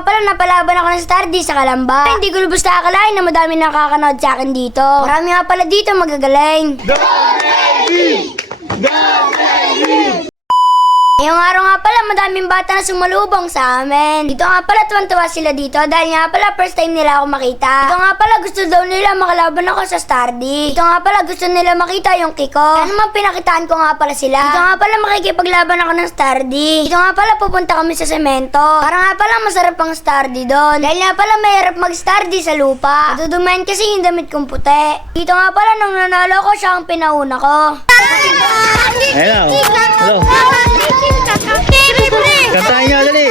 nga pala, napalaban ako ng Star D sa Kalamba. Ay, hindi ko lubos nakakalain na madami nakakanood sa akin dito. Marami nga pala dito magagaling. Ngayong araw nga pala, madaming bata na sumalubong sa amin. Dito nga pala, tuwan-tuwa sila dito dahil nga pala, first time nila ako makita. Dito nga pala, gusto daw nila makalaban ako sa Star D. Dito nga pala, gusto nila makita yung Kiko. Kaya naman pinakitaan ko nga pala sila. Dito nga pala, makikipaglaban ako ng Star D. Dito nga pala, pupunta kami sa semento. Para nga pala, masarap ang Star D doon. Dahil nga pala, mahirap mag-Star D sa lupa. Natudumayan kasi yung damit kong puti. Dito nga pala, nung nanalo ko, siya ang pinauna ko. Hello. Hello. Kantahin niyo, dali.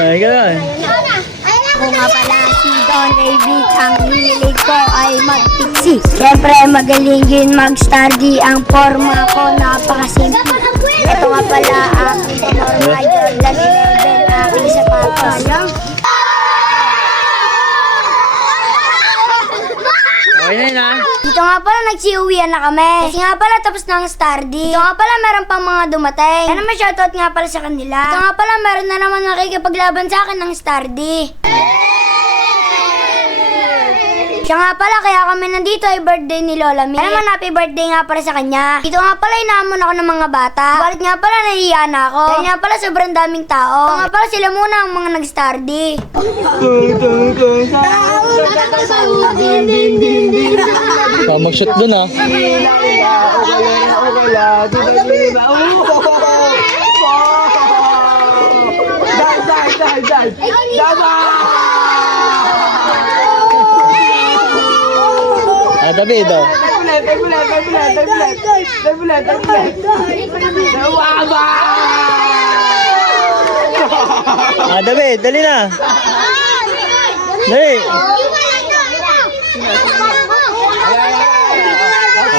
Ay, gano'n. Ako nga pala si Don David, ang hinilig ko ay mag-pixie. Siyempre magaling din mag-Star D, ang forma ko napakasimple. Ito nga pala ang Norma Jordan 11, aking sapatos. Okay na yun, ha? Dito nga pala nagsiuwian na kami. Kasi nga pala tapos na ang Star D. Dito nga pala meron pang mga dumating. Kaya naman shoutout nga pala sa kanila. Dito nga pala meron na naman nakikipaglaban sa akin ng Star D. Siya nga pala, kaya kami nandito ay birthday ni Lola Mi. Kaya naman happy birthday nga pala sa kanya. Dito nga pala inaamon ako ng mga bata. Balit nga pala nahihiya na ako. Dahil nga pala sobrang daming tao. Dito nga pala sila muna ang mga nag-Star D. Mag-shoot dun, ha? David, oh. David, dali na. Dali.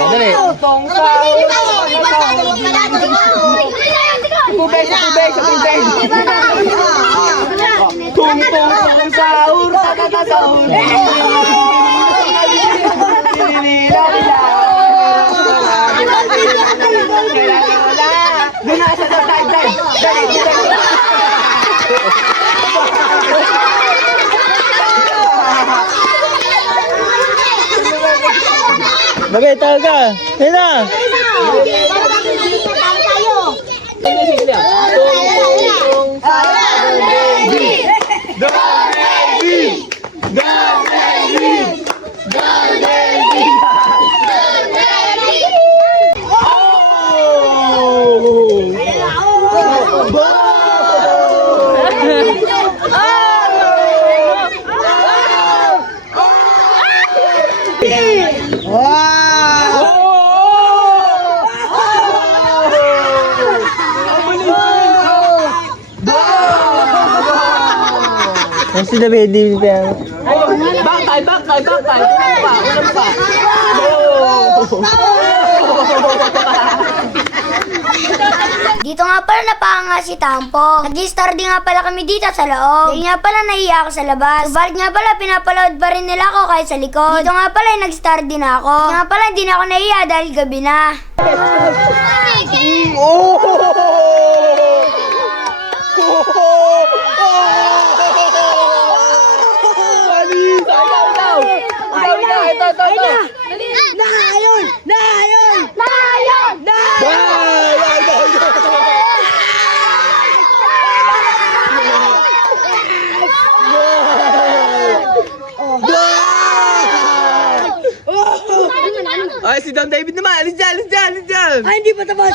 Dali. David, tawag ka. Dali na. Si David, di ba? Bakay. Ulam pa. Dito nga pala napanga si Tampo. Nag-Star D nga pala kami dito sa loob. Dahil nga pala nahiya ako sa labas. Subalit nga pala pinapaload pa rin nila ako kahit sa likod. Dito nga pala nag-Star D na ako. Dito nga pala hindi na ako nahiya dahil gabi na. Ay, si Don David naman. Alis dyan. Ay, hindi pa tapos.